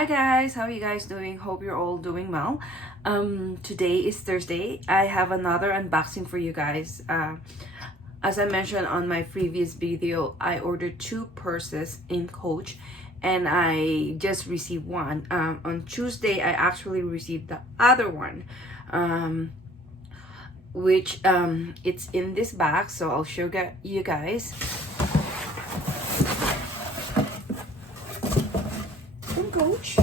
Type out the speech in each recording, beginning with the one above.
Hi guys, how are you guys doing? Hope you're all doing well. Today is Thursday. I have another unboxing for you guys. As I mentioned on my previous video, I ordered 2 purses in Coach and I just received one. On Tuesday, I actually received the other one, which it's in this bag, so I'll show you guys. From Coach.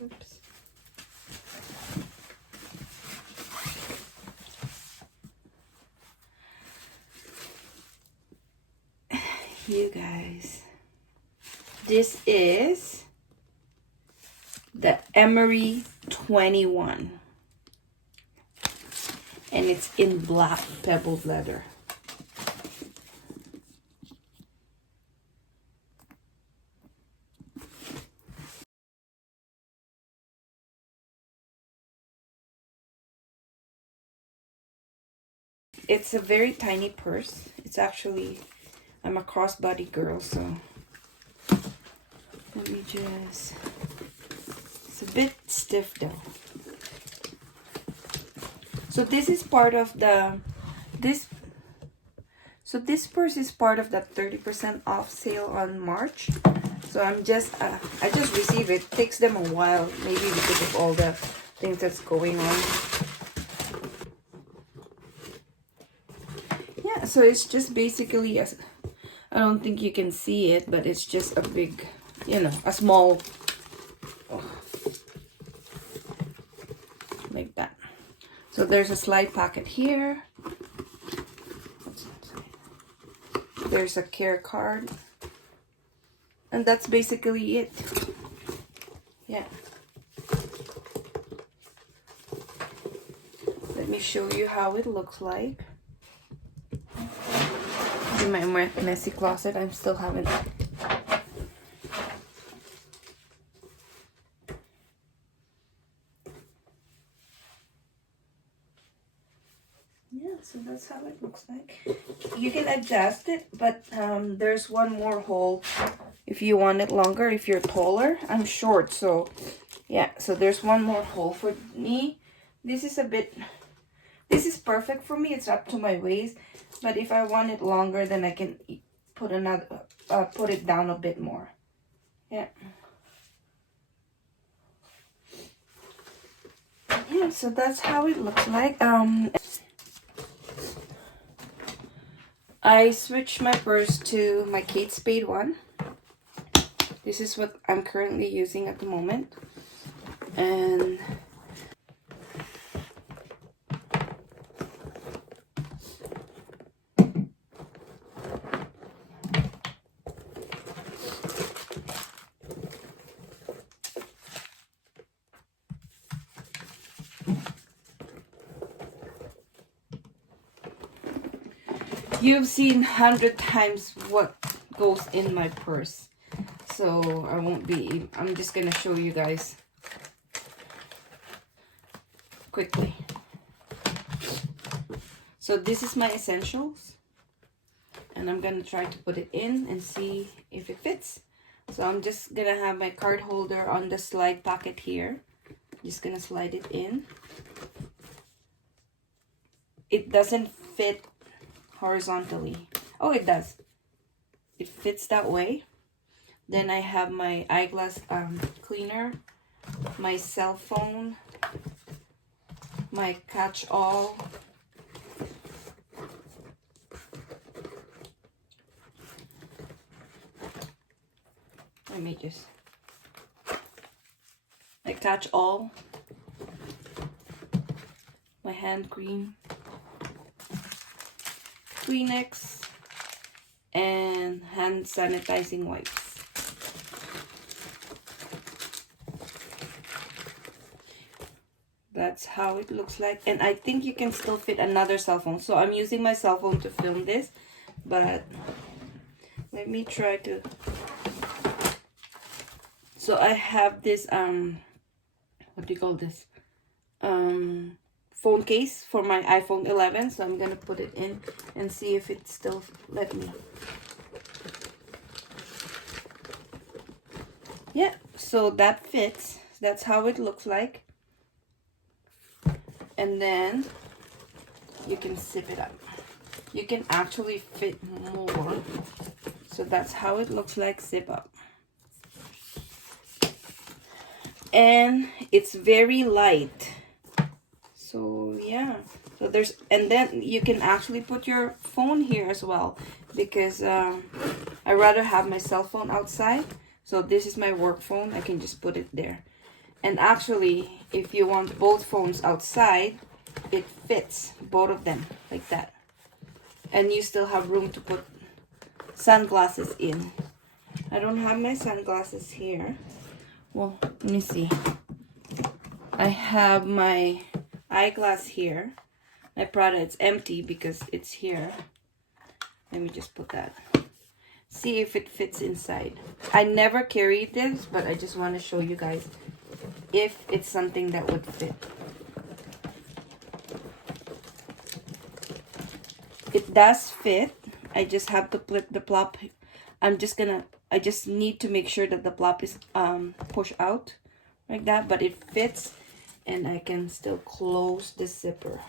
Oops. You guys, this is the Emery 21 and it's in black pebbled leather. It's a very tiny purse. It's actually, I'm a crossbody girl, so let me just, it's a bit stiff though. So this is part of the, this purse is part of that 30% off sale on March. So I just received it. It takes them a while, maybe because of all the things that's going on. Yeah, so it's just basically, I don't think you can see it, but it's just a big, a small, like that. So there's a slide pocket here. There's a care card. And that's basically it. Yeah. Let me show you how it looks like. In my messy closet, I'm still having. Yeah, so that's how it looks like. You can adjust it, but there's one more hole if you want it longer, if you're taller. I'm short, so yeah, so there's one more hole for me. This is perfect for me. It's up to my waist, but if I want it longer, then I can put put it down a bit more. Yeah. Yeah, so that's how it looks like. I switched my purse to my Kate Spade one. This is what I'm currently using at the moment. And you've seen 100 times what goes in my purse. So I'm just gonna show you guys quickly. So this is my essentials. And I'm gonna try to put it in and see if it fits. So I'm just gonna have my card holder on the slide pocket here. Just gonna slide it in. It doesn't fit horizontally. Oh, it does. It fits that way. Then I have my eyeglass cleaner, my cell phone, my catch-all, let me just, my catch-all, my hand cream, Kleenex, and hand sanitizing wipes. that's how it looks like. And I think you can still fit another cell phone. So I'm using my cell phone to film this, but let me try to. So I have this what do you call this, phone case for my iPhone 11. So I'm gonna put it in and see if it still let me. Yeah, so that fits. That's how it looks like. And then you can zip it up. You can actually fit more. So that's how it looks like, zip up. And it's very light. So yeah, so there's, and then you can actually put your phone here as well, because I rather have my cell phone outside. So this is my work phone. I can just put it there. And actually, if you want both phones outside, it fits both of them like that. And you still have room to put sunglasses in. I don't have my sunglasses here. Well, let me see. I have my eyeglass here. My Prada, it's empty because it's here. Let me just put that. See if it fits inside. I never carried this, but I just want to show you guys if it's something that would fit. It does fit. I just have to flip the plop. I just need to make sure that the plop is pushed out like that, but it fits, and I can still close the zipper.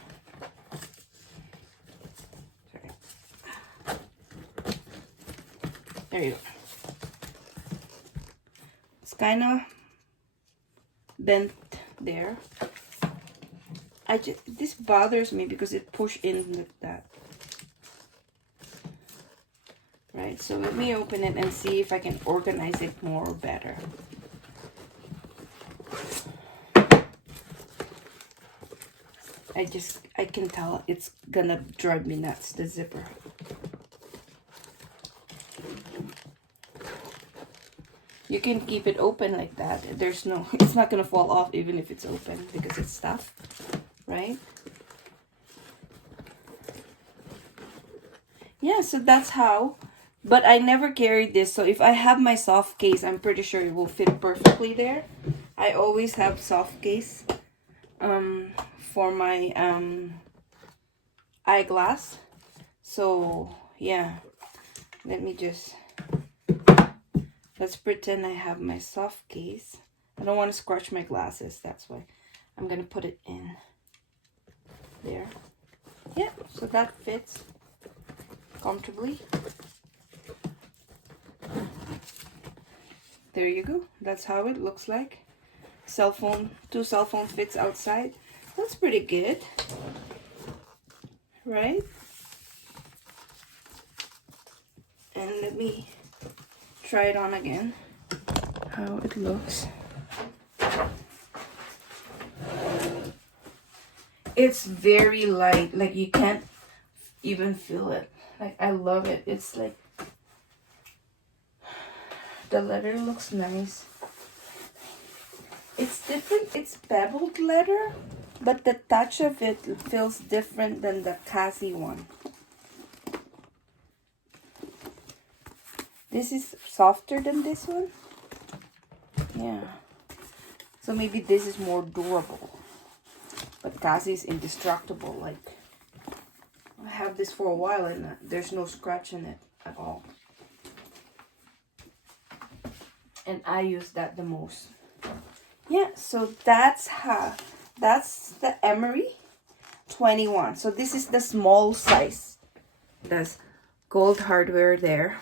Sorry. There you go. It's kind of bent there. This bothers me because it pushed in like that. Right, so let me open it and see if I can organize it more or better. I can tell it's gonna drive me nuts, the zipper. You can keep it open like that. It's not gonna fall off even if it's open because it's stuffed, right? Yeah, so that's how. But I never carried this, so if I have my soft case, I'm pretty sure it will fit perfectly there. I always have soft case for my eyeglass. So yeah, let's pretend I have my soft case. I don't want to scratch my glasses, that's why I'm gonna put it in there. Yeah, so that fits comfortably. There you go. That's how it looks like. Two cell phone fits outside. That's pretty good, right? And let me try it on again, how it looks. It's very light, like you can't even feel it. Like, I love it. It's like, the leather looks nice. It's different. It's beveled leather, but the touch of it feels different than the Cassie one. This is softer than this one. Yeah. So maybe this is more durable. But Cassie is indestructible. Like, I have this for a while and there's no scratch in it at all. And I use that the most. Yeah, so that's the Emery 21. So this is the small size. There's gold hardware there.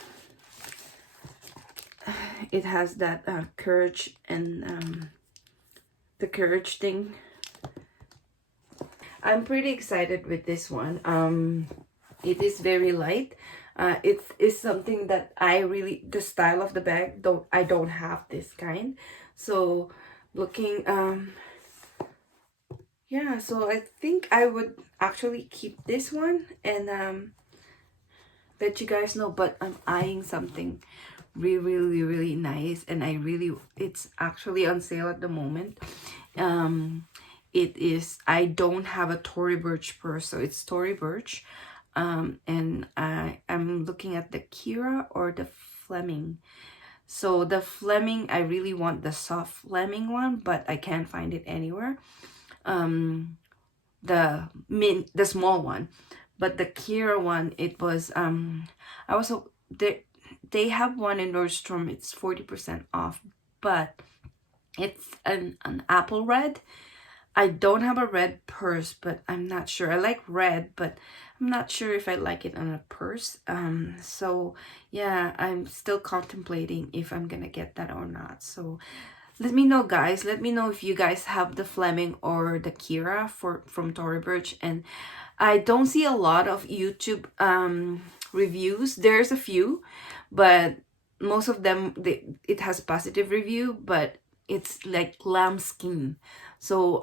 It has that courage and the courage thing. I'm pretty excited with this one. It is very light. It is something that I really, the style of the bag, I don't have this kind. So looking, yeah, so I think I would actually keep this one and let you guys know. But I'm eyeing something really nice, and it's actually on sale at the moment. I don't have a Tory Burch purse, so it's Tory Burch. And I'm looking at the Kira or the Fleming. So the Fleming, I really want the soft Fleming one, but I can't find it anywhere. The small one, but the Kira one, it was I was they have one in Nordstrom. It's 40% off, but it's an apple red. I don't have a red purse, but I'm not sure. I like red, but I'm not sure if I like it on a purse. So yeah, I'm still contemplating if I'm gonna get that or not. So let me know, guys. Let me know if you guys have the Fleming or the Kira from Tory Burch. And I don't see a lot of YouTube reviews. There's a few, but most of them, it has positive review, but it's like lambskin. So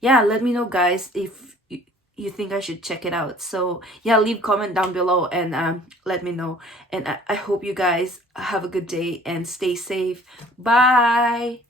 yeah, let me know, guys, if you think I should check it out. So yeah, leave comment down below and let me know. And I hope you guys have a good day and stay safe. Bye.